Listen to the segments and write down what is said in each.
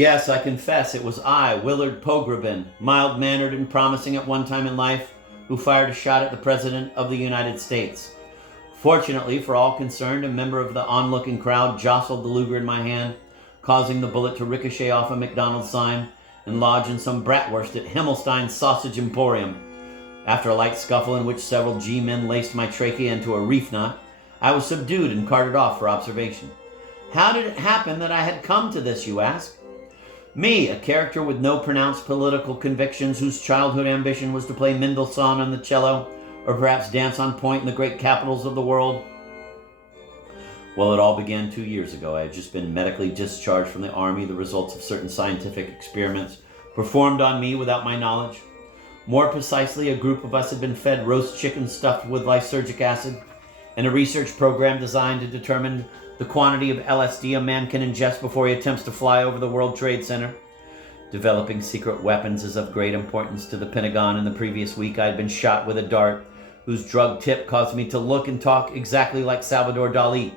Yes, I confess it was I, Willard Pograbin, mild-mannered and promising at one time in life, who fired a shot at the President of the United States. Fortunately for all concerned, a member of the onlooking crowd jostled the Luger in my hand, causing the bullet to ricochet off a McDonald's sign and lodge in some bratwurst at Himmelstein's Sausage Emporium. After a light scuffle in which several G-men laced my trachea into a reef knot, I was subdued and carted off for observation. How did it happen that I had come to this, you ask? Me, a character with no pronounced political convictions, whose childhood ambition was to play Mendelssohn on the cello, or perhaps dance on point in the great capitals of the world? Well, it all began 2 years ago. I had just been medically discharged from the Army, the results of certain scientific experiments performed on me without my knowledge. More precisely, a group of us had been fed roast chicken stuffed with lysergic acid, and a research program designed to determine the quantity of LSD a man can ingest before he attempts to fly over the World Trade Center. Developing secret weapons is of great importance to the Pentagon. In the previous week, I had been shot with a dart, whose drug tip caused me to look and talk exactly like Salvador Dali.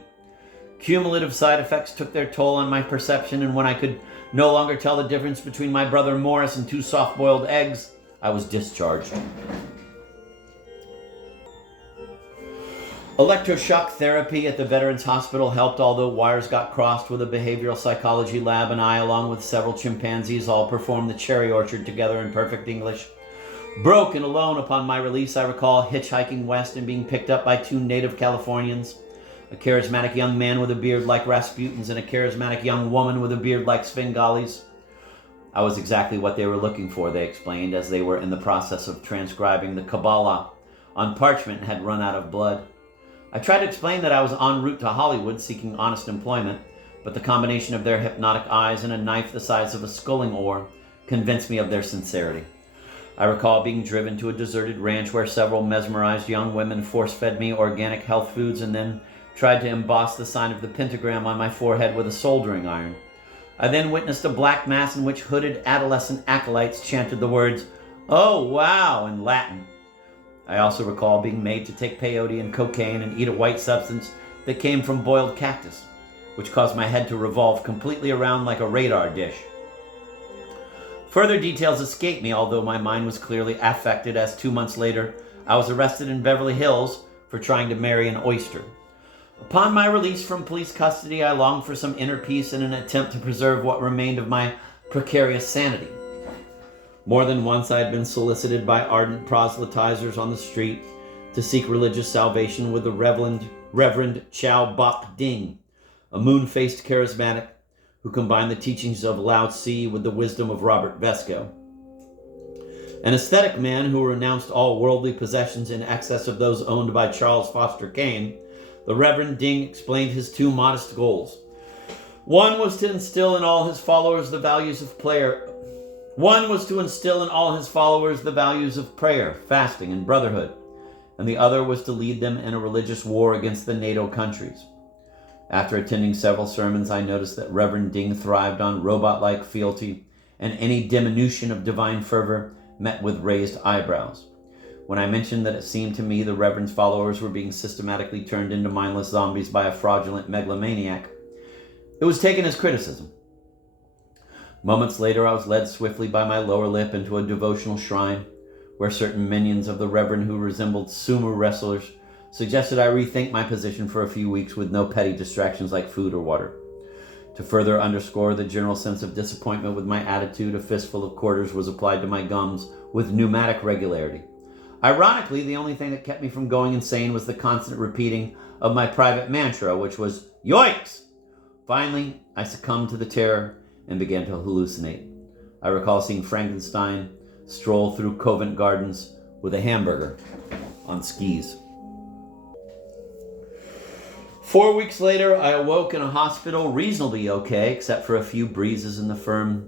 Cumulative side effects took their toll on my perception, and when I could no longer tell the difference between my brother Morris and two soft-boiled eggs, I was discharged. Electroshock therapy at the Veterans Hospital helped, although wires got crossed with a behavioral psychology lab, and I, along with several chimpanzees, all performed the cherry orchard together in perfect English. Broke and alone upon my release, I recall hitchhiking west and being picked up by two native Californians, a charismatic young man with a beard like Rasputin's and a charismatic young woman with a beard like Svengali's. I was exactly what they were looking for, they explained, as they were in the process of transcribing the Kabbalah on parchment and had run out of blood. I tried to explain that I was en route to Hollywood seeking honest employment, but the combination of their hypnotic eyes and a knife the size of a sculling oar convinced me of their sincerity. I recall being driven to a deserted ranch where several mesmerized young women force-fed me organic health foods and then tried to emboss the sign of the pentagram on my forehead with a soldering iron. I then witnessed a black mass in which hooded adolescent acolytes chanted the words, "Oh, wow," in Latin. I also recall being made to take peyote and cocaine and eat a white substance that came from boiled cactus, which caused my head to revolve completely around like a radar dish. Further details escaped me, although my mind was clearly affected, as 2 months later I was arrested in Beverly Hills for trying to marry an oyster. Upon my release from police custody, I longed for some inner peace in an attempt to preserve what remained of my precarious sanity. More than once I had been solicited by ardent proselytizers on the street to seek religious salvation with the Reverend Chow Bok Ding, a moon-faced charismatic who combined the teachings of Lao Tzu with the wisdom of Robert Vesco. An aesthetic man who renounced all worldly possessions in excess of those owned by Charles Foster Kane, the Reverend Ding explained his two modest goals. One was to instill in all his followers the values of prayer, fasting, and brotherhood, and the other was to lead them in a religious war against the NATO countries. After attending several sermons, I noticed that Reverend Ding thrived on robot-like fealty, and any diminution of divine fervor met with raised eyebrows. When I mentioned that it seemed to me the Reverend's followers were being systematically turned into mindless zombies by a fraudulent megalomaniac, it was taken as criticism. Moments later, I was led swiftly by my lower lip into a devotional shrine, where certain minions of the Reverend who resembled sumo wrestlers suggested I rethink my position for a few weeks with no petty distractions like food or water. To further underscore the general sense of disappointment with my attitude, a fistful of quarters was applied to my gums with pneumatic regularity. Ironically, the only thing that kept me from going insane was the constant repeating of my private mantra, which was, "Yoicks!" Finally, I succumbed to the terror and began to hallucinate. I recall seeing Frankenstein stroll through Covent Gardens with a hamburger on skis. 4 weeks later, I awoke in a hospital reasonably okay, except for a few bruises in the firm...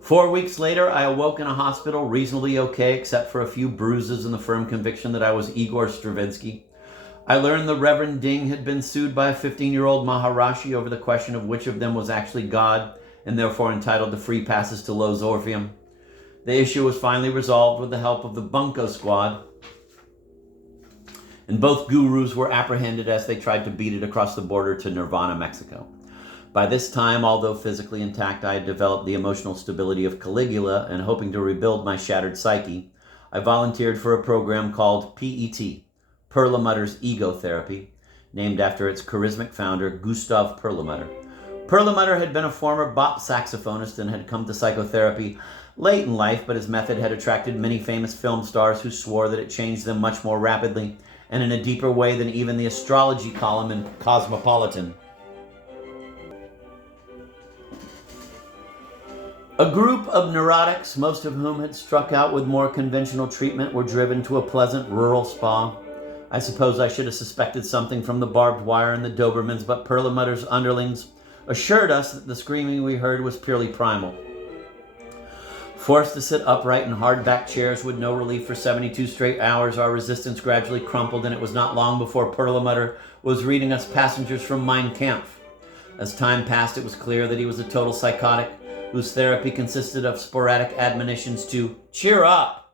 4 weeks later, I awoke in a hospital reasonably okay, except for a few bruises and the firm conviction that I was Igor Stravinsky. I learned the Reverend Ding had been sued by a 15-year-old Maharishi over the question of which of them was actually God and therefore entitled to free passes to Lowe's Orpheum. The issue was finally resolved with the help of the Bunko Squad, and both gurus were apprehended as they tried to beat it across the border to Nirvana, Mexico. By this time, although physically intact, I had developed the emotional stability of Caligula, and hoping to rebuild my shattered psyche, I volunteered for a program called PET, Perlmutter's Ego Therapy, named after its charismatic founder, Gustav Perlmutter. Perlmutter had been a former bop saxophonist and had come to psychotherapy late in life, but his method had attracted many famous film stars who swore that it changed them much more rapidly and in a deeper way than even the astrology column in Cosmopolitan. A group of neurotics, most of whom had struck out with more conventional treatment, were driven to a pleasant rural spa. I suppose I should have suspected something from the barbed wire and the Dobermans, but Perlmutter's underlings assured us that the screaming we heard was purely primal. Forced to sit upright in hard-backed chairs with no relief for 72 straight hours, our resistance gradually crumpled, and it was not long before Perlmutter was reading us Passengers from Mein Kampf. As time passed, it was clear that he was a total psychotic, whose therapy consisted of sporadic admonitions to cheer up.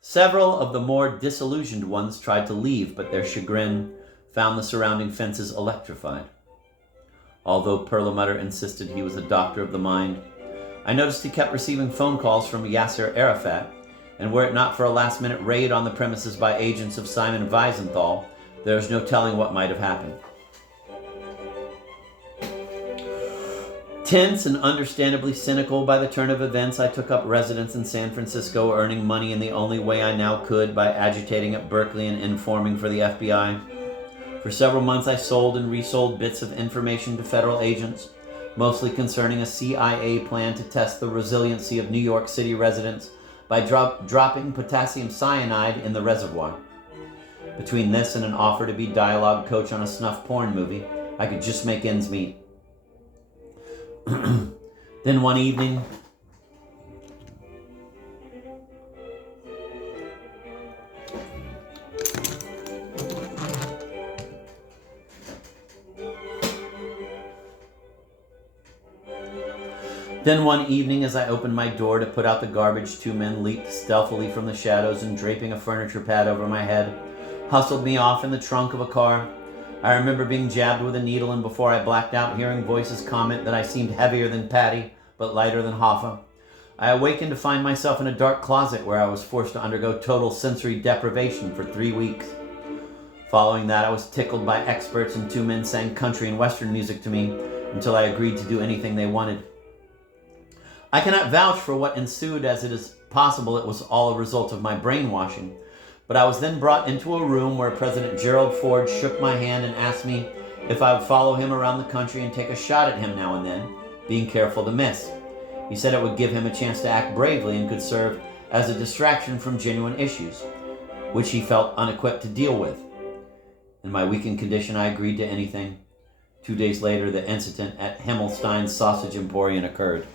Several of the more disillusioned ones tried to leave, but their chagrin found the surrounding fences electrified. Although Perlmutter insisted he was a doctor of the mind, I noticed he kept receiving phone calls from Yasser Arafat, and were it not for a last-minute raid on the premises by agents of Simon Wiesenthal, there is no telling what might have happened. Tense and understandably cynical by the turn of events, I took up residence in San Francisco, earning money in the only way I now could, by agitating at Berkeley and informing for the FBI. For several months I sold and resold bits of information to federal agents, mostly concerning a CIA plan to test the resiliency of New York City residents by dropping potassium cyanide in the reservoir. Between this and an offer to be dialogue coach on a snuff porn movie, I could just make ends meet. Then one evening, as I opened my door to put out the garbage, two men leaped stealthily from the shadows and, draping a furniture pad over my head, hustled me off in the trunk of a car. I remember being jabbed with a needle, and before I blacked out, hearing voices comment that I seemed heavier than Patty, but lighter than Hoffa. I awakened to find myself in a dark closet where I was forced to undergo total sensory deprivation for 3 weeks. Following that, I was tickled by experts, and two men sang country and western music to me until I agreed to do anything they wanted. I cannot vouch for what ensued, as it is possible it was all a result of my brainwashing, but I was then brought into a room where President Gerald Ford shook my hand and asked me if I would follow him around the country and take a shot at him now and then, being careful to miss. He said it would give him a chance to act bravely and could serve as a distraction from genuine issues, which he felt unequipped to deal with. In my weakened condition, I agreed to anything. 2 days later, the incident at Himmelstein's Sausage Emporium occurred.